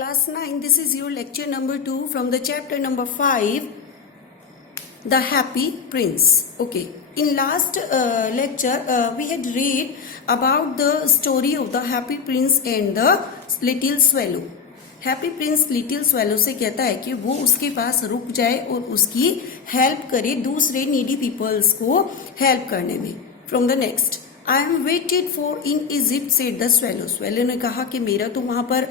Class 9, this is your lecture number 2 from the chapter number 5, The Happy Prince. Okay, in last lecture, we had read about the story of the Happy Prince and the Little Swallow. Happy Prince little swallow से कहता है कि वो उसके पास रुक जाए और उसकी हेल्प करे दूसरे नीडी पीपल्स को हेल्प करने में. From the next, I am waited for in Egypt said the swallow. Swallow ने कहा कि मेरा तो वहां पर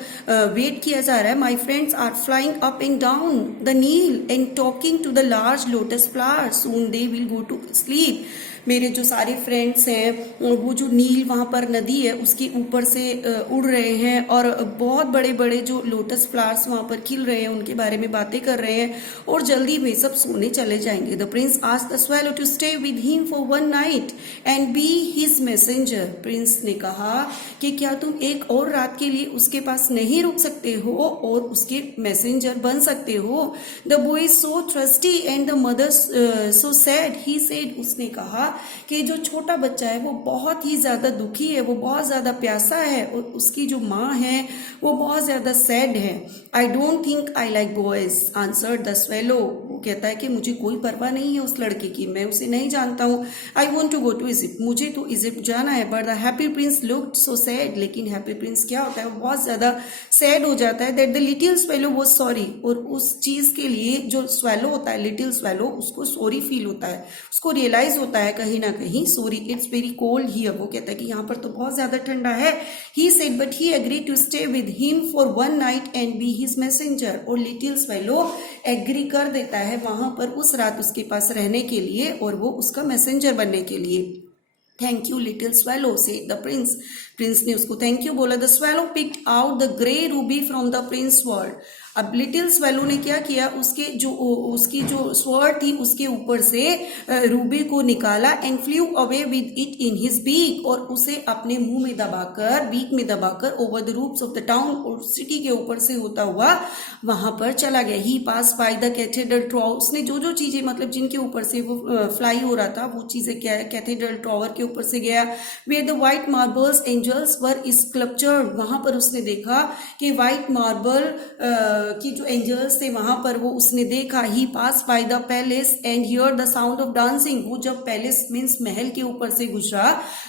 वेट किया जा रहा है. My friends are flying up and down the Nile and talking to the large lotus flower. Soon they will go to sleep. मेरे जो सारे फ्रेंड्स हैं वो जो नील वहां पर नदी है उसके ऊपर से उड़ रहे हैं और बहुत बड़े बड़े जो लोटस फ्लावर्स वहां पर खिल रहे हैं उनके बारे में बातें कर रहे हैं और जल्दी में सब सोने चले जाएंगे. The prince asked the swallow to stay with him for one night and be his messenger. Prince ने कहा कि क्या तुम एक और रात के लिए उसके पास नहीं रुक सकते हो और उसके मैसेंजर बन सकते हो. The boy is so thirsty and the mother so sad. He said, उसने कहा कि जो छोटा बच्चा है वो बहुत ही ज्यादा दुखी है, वो बहुत ज्यादा प्यासा है और उसकी जो माँ है वो बहुत ज्यादा सैड है. I don't think I like boys answered the swallow. वो कहता है कि मुझे कोई परवाह नहीं है उस लड़के की, मैं उसे नहीं जानता हूँ. I want to go to Egypt, मुझे तो इजिप्ट जाना है. But the happy prince looked so sad. लेकिन हैप्पी प्रिंस क्या होता है, वो बहुत ज्यादा सैड हो जाता है. That the little swallow was sorry. और उस चीज के लिए जो स्वेलो होता है, लिटिल स्वेलो, उसको सॉरी फील होता है, उसको रियलाइज होता है कहीं ना कहीं. Sorry, it's very cold here. वो कहता है कि यहाँ पर तो बहुत ज्यादा ठंडा है. He said but he agree to stay with him for one night and be his messenger. और लिटिल स्वेलो एग्री कर देता है वहां पर उस रात उसके पास रहने के लिए और वो उसका मैसेंजर बनने के लिए. Thank you little swallow said the Prince. Prince ने उसको थैंक यू बोला. The swallow picked out the grey Ruby from the Prince world. अब लिटिल स्वेलो ने क्या किया, उसकी जो स्वॉर्ड थी उसके ऊपर से रूबी को निकाला and flew away with it in his beak. और उसे अपने मुंह में दबाकर, बीक में दबाकर over the roofs of the town, और सिटी के ऊपर से होता हुआ वहां पर चला गया. He pass by the cathedral tower. उसने जो जो चीजें मतलब जिनके ऊपर से वो फ्लाई हो रहा था वो चीजें कैथेड्रल टॉवर के ऊपर से गया. Where the white marbles angels were sculptured. वहां पर उसने देखा कि व्हाइट मार्बल कि जो एंजल्स थे वहां पर वो उसने देखा. He pass by the palace and hear the sound of dancing. वो जब पैलेस मीन्स महल के ऊपर से गुजरा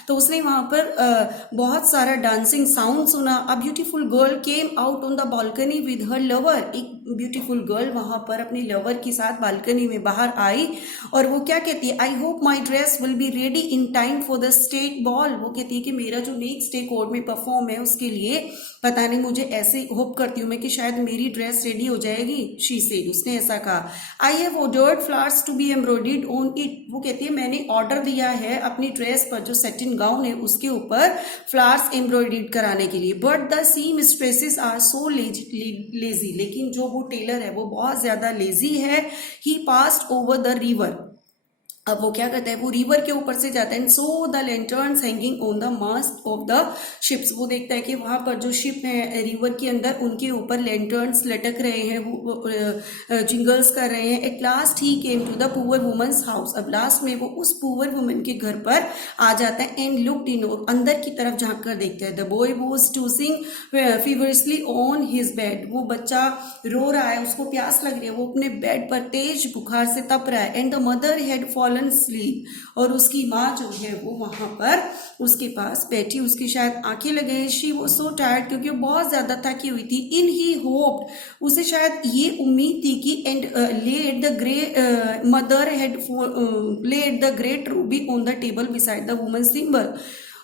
तो उसने वहां पर बहुत सारा डांसिंग साउंड सुना. A beautiful girl came out on the balcony with her lover. एक ब्यूटीफुल गर्ल वहां पर अपने लवर के साथ बालकनी में बाहर आई और वो क्या कहती है, I hope my dress will be ready in time for the state ball. वो कहती है कि मेरा जो नेक्स्ट डे कोर्ट में परफॉर्म है उसके लिए पता नहीं, मुझे ऐसे होप करती हूँ मैं कि शायद मेरी ड्रेस रेडी हो जाएगी. शी सेड, उसने ऐसा कहा. I have ordered flowers to be embroidered on it. वो कहती है मैंने ऑर्डर दिया है अपनी ड्रेस पर, जो सेटिन गाउन है उसके ऊपर फ्लावर्स एम्ब्रॉयडर्ड कराने के लिए. But the seamstresses are so lazy. लेकिन जो वो टेलर है वो बहुत ज्यादा लेजी है. ही पास्ड ओवर द रिवर. अब वो क्या करता है, वो रिवर के ऊपर से जाता है. And saw the lanterns hanging on the mast of the ships. वो देखता है कि वहां पर जो शिप है रिवर के अंदर उनके ऊपर लैंटर्न्स लटक रहे हैं, वो जिंगल्स कर रहे हैं. At last he came to the poor woman's house. अब लास्ट में वो उस पुअर वुमन के घर पर आ जाता है. एंड लुक्ड इन, अंदर की तरफ झांक कर देखता है. The boy was tossing feverishly on his bed. वो बच्चा रो रहा है, उसको प्यास लग रही है, वो अपने बेड पर तेज बुखार से तप रहा है. And the mother had fallen sleep. और उसकी माँ जो है वो वहां पर उसके पास बैठी, उसकी शायद आंखें लगे. शी वो सो टायर्ड, क्योंकि वो बहुत ज्यादा थकी हुई थी. इन ही होप्ड, उसे शायद ये उम्मीद थी कि and laid the grey mother had laid the great ruby on the table beside the woman's thimble.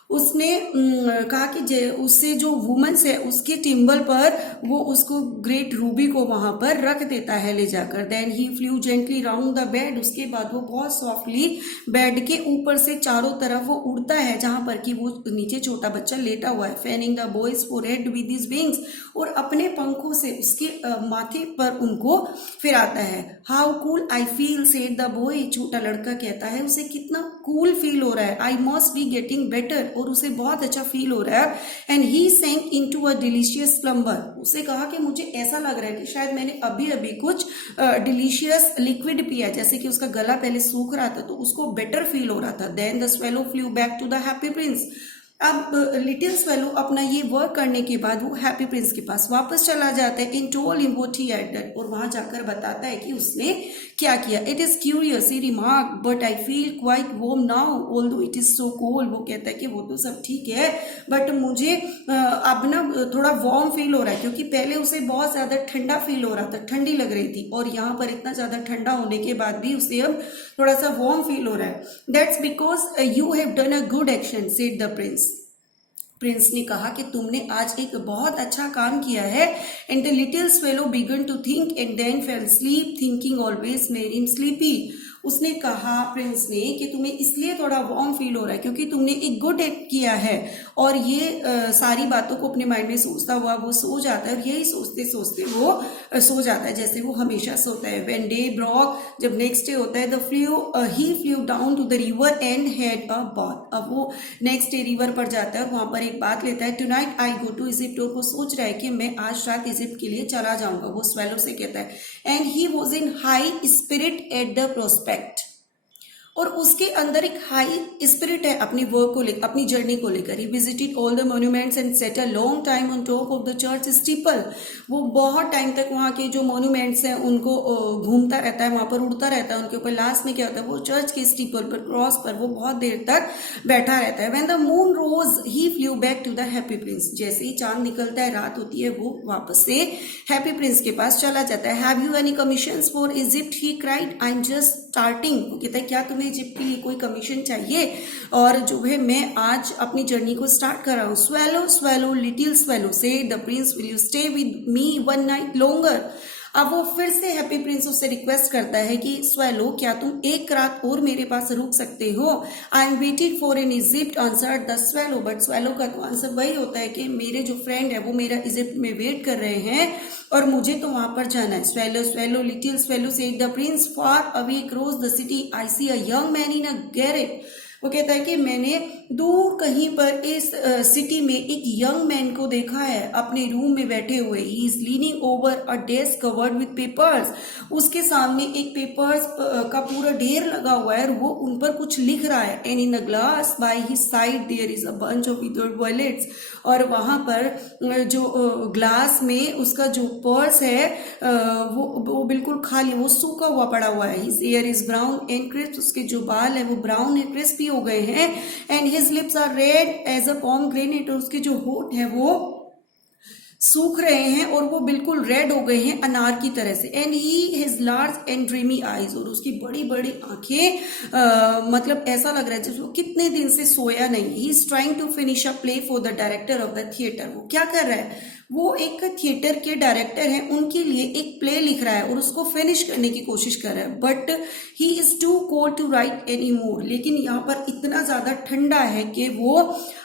उसने कहा कि उससे जो वुमेन्स है उसके टिम्बल पर वो उसको ग्रेट रूबी को वहां पर रख देता है ले जाकर. Then he flew gently round the bed. उसके बाद वो बहुत सॉफ्टली बेड के ऊपर से चारों तरफ वो उड़ता है जहां पर कि वो नीचे छोटा बच्चा लेटा हुआ है. Fanning the boys forehead with his wings. और अपने पंखों से उसके माथे पर उनको फिराता है. How cool I feel said the boy. छोटा लड़का कहता है उसे कितना कूल फील हो रहा है. I must be getting better. और उसे बहुत अच्छा फील हो रहा है. And he sank into a delicious slumber. उसे कहा कि मुझे ऐसा लग रहा है कि शायद मैंने अभी अभी कुछ डिलीशियस लिक्विड पिया, जैसे कि उसका गला पहले सूख रहा था तो उसको बेटर फील हो रहा था. Then the swallow flew back to the happy prince. अब लिटिल स्वेलो अपना ये वर्क करने के बाद वो हैप्पी प्रिंस के पास वापस चला जाता है and told him what he had done, और वहां जाकर बताता है कि उसने क्या किया. It is curious he remark but I feel quite warm now although it is so cold. वो कहता है कि वो तो सब ठीक है बट मुझे अब ना थोड़ा वार्म फील हो रहा है, क्योंकि पहले उसे बहुत ज्यादा ठंडा फील हो रहा था, ठंडी लग रही थी, और यहाँ पर इतना ज्यादा ठंडा होने के बाद भी उसे अब थोड़ा सा वार्म फील हो रहा है. That's because you have done a good action said the Prince. Prince ने कहा कि तुमने आज एक बहुत अच्छा काम किया है. And the little swallow began to think and then fell sleep thinking always made him sleepy. उसने कहा प्रिंस ने कि तुम्हें इसलिए थोड़ा वार्म फील हो रहा है क्योंकि तुमने एक गुड एक्ट किया है, और ये सारी बातों को अपने माइंड में सोचता हुआ वो सो जाता है, और यही सोचते सोचते वो सो जाता है जैसे वो हमेशा सोता है. व्हेन डे ब्रॉक, जब नेक्स्ट डे होता है, he flew down to the river and had a bath. अब वो नेक्स्ट डे रिवर पर जाता है और वहां पर एक बात लेता है. Tonight I go to Egypt. और वो सोच रहा है कि मैं आज रात इजिप्ट के लिए चला जाऊंगा. वो स्वेलो से कहता है. And he was in high spirit at the prospect. और उसके अंदर एक हाई स्पिरिट है अपनी वर्क को लेकर, अपनी जर्नी को लेकर. He visited all the monuments and set a long time on top of the church steeple. वो बहुत टाइम तक वहाँ के जो मॉन्यूमेंट्स हैं उनको घूमता रहता है, वहां पर उड़ता रहता है उनके ऊपर. लास्ट में क्या होता है, वो चर्च के स्टीपल पर, क्रॉस पर वो बहुत देर तक बैठा रहता है. When the moon rose he flew back to the happy prince. जैसे ही चांद निकलता है, रात होती है, वो वापस से हैप्पी प्रिंस के पास चला जाता है. Have you any commissions for Egypt he cried. I am just starting. वो कहता है क्या तुम्हें इजिप्ट के लिए कोई कमीशन चाहिए, और जो है मैं आज अपनी जर्नी को स्टार्ट कर रहा हूँ. Swallow swallow little swallow said the Prince will you stay with me one night longer. अब वो फिर से हैप्पी प्रिंस उससे रिक्वेस्ट करता है कि स्वेलो क्या तुम एक रात और मेरे पास रुक सकते हो. I am waiting for in Egypt answered the swallow. But swallow का तो आंसर वही होता है कि मेरे जो फ्रेंड है वो मेरा इजिप्ट में वेट कर रहे हैं और मुझे तो वहां पर जाना है. Swallow swallow little swallow said the prince far away cross the city I see a young man in a garret. वो कहता है कि मैंने दूर कहीं पर इस सिटी में एक यंग मैन को देखा है अपने रूम में बैठे हुए. He is leaning over a desk covered with papers. उसके सामने एक पेपर्स का पूरा ढेर लगा हुआ है और वो उन पर कुछ लिख रहा है. And in the glass by his side there is a bunch of withered violets. और वहां पर जो ग्लास में उसका जो पर्स है वो बिल्कुल खाली, वो सूखा हुआ पड़ा हुआ है. His here is brown and crisp. उसके जो बाल है वो ब्राउन है, क्रिस्पी हो गए हैं. And his lips are red as a pomegranate. और उसके जो होठ है वो सूख रहे हैं और वो बिल्कुल रेड हो गए हैं अनार की तरह से. And he his large and dreamy eyes. और उसकी बड़ी बड़ी आंखें, मतलब ऐसा लग रहा है जैसे वो कितने दिन से सोया नहीं. He is trying to finish a play for the director of the theatre. वो क्या कर रहा है, वो एक थिएटर के डायरेक्टर हैं, उनके लिए एक प्ले लिख रहा है और उसको फिनिश करने की कोशिश कर रहा है. But he is too cold to write any more. लेकिन यहाँ पर इतना ज्यादा ठंडा है कि वो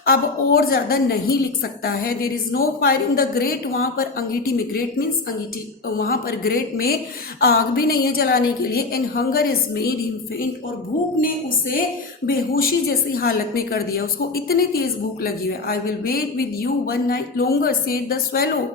अब और ज्यादा नहीं लिख सकता है. There is no fire in the grate. वहां पर अंगीठी में, ग्रेट मीन्स अंगीठी, वहां पर ग्रेट में आग भी नहीं है जलाने के लिए. And hunger is made him फेंट. और भूख ने उसे बेहोशी जैसी हालत में कर दिया. उसको इतनी तेज भूख लगी है. I will wait with you one night longer said the swallow.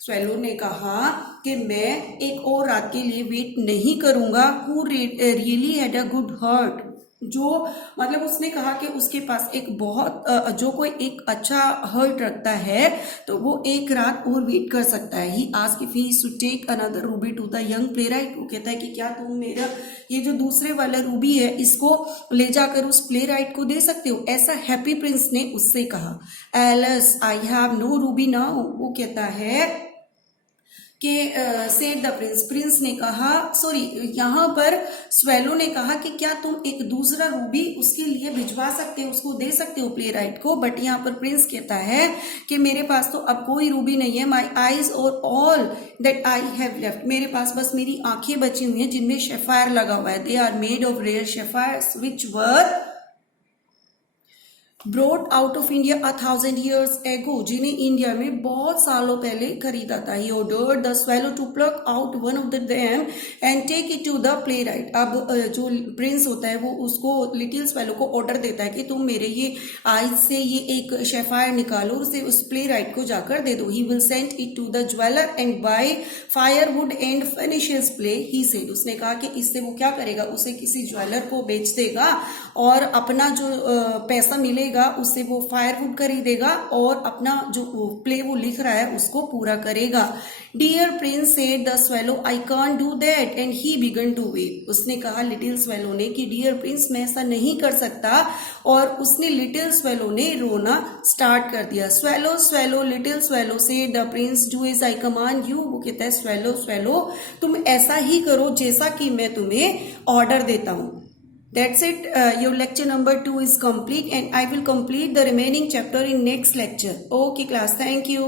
Swallow ने कहा कि मैं एक और रात के लिए वेट नहीं करूंगा. Who really had a good heart. जो मतलब उसने कहा कि उसके पास एक बहुत जो कोई एक अच्छा हर्ट रखता है तो वो एक रात और वेट कर सकता है. He asked if he should take another ruby to the young playwright. वो कहता है कि क्या तुम मेरा ये जो दूसरे वाला रूबी है इसको ले जाकर उस प्लेराइट को दे सकते हो. ऐसा हैप्पी प्रिंस ने उससे कहा. Alas I have no ruby now. वो कहता है कि सेड द प्रिंस. प्रिंस ने कहा, सॉरी यहाँ पर स्वेलो ने कहा कि क्या तुम एक दूसरा रूबी उसके लिए भिजवा सकते हो, उसको दे सकते हो प्ले राइट को. बट यहाँ पर प्रिंस कहता है कि मेरे पास तो अब कोई रूबी नहीं है. माई आईज और all that I have left. मेरे पास बस मेरी आंखें बची हुई हैं जिनमें शेफायर लगा हुआ है. They are made of rare sapphires which were brought out of India 1000 years ago. जिन्हें इंडिया में बहुत सालों पहले खरीदा था. He ordered the swallow to pluck out one of them and take it to the playwright. अब जो Prince होता है वो उसको लिटिल स्वेलो को ऑर्डर देता है कि तुम मेरे ये आइज से ये एक शेफायर निकालो, उसे उस प्ले राइट को जाकर दे दो. He will send it to the jeweller and buy firewood and finish his play. He said. उसने कहा कि इससे वो क्या करेगा, उसे किसी ज्वेलर को बेच देगा और अपना जो पैसा मिलेगा मिलेगा उससे वो फायरवुड खरीदेगा और अपना जो प्ले वो लिख रहा है उसको पूरा करेगा। Dear prince said the swallow I can't do that and he began to weep. उसने कहा लिटिल स्वेलो ने कि डियर प्रिंस मैं ऐसा नहीं कर सकता, और उसने लिटिल स्वेलो ने रोना स्टार्ट कर दिया। Swallow swallow little swallow said the prince do as I command you. वो कहता है स्वेलो स्वेलो तुम ऐसा ही करो जैसा कि मैं तुम्हें ऑर्डर देता हूं। That's it. Your lecture number 2 is complete and I will complete the remaining chapter in next lecture. Okay class, thank you.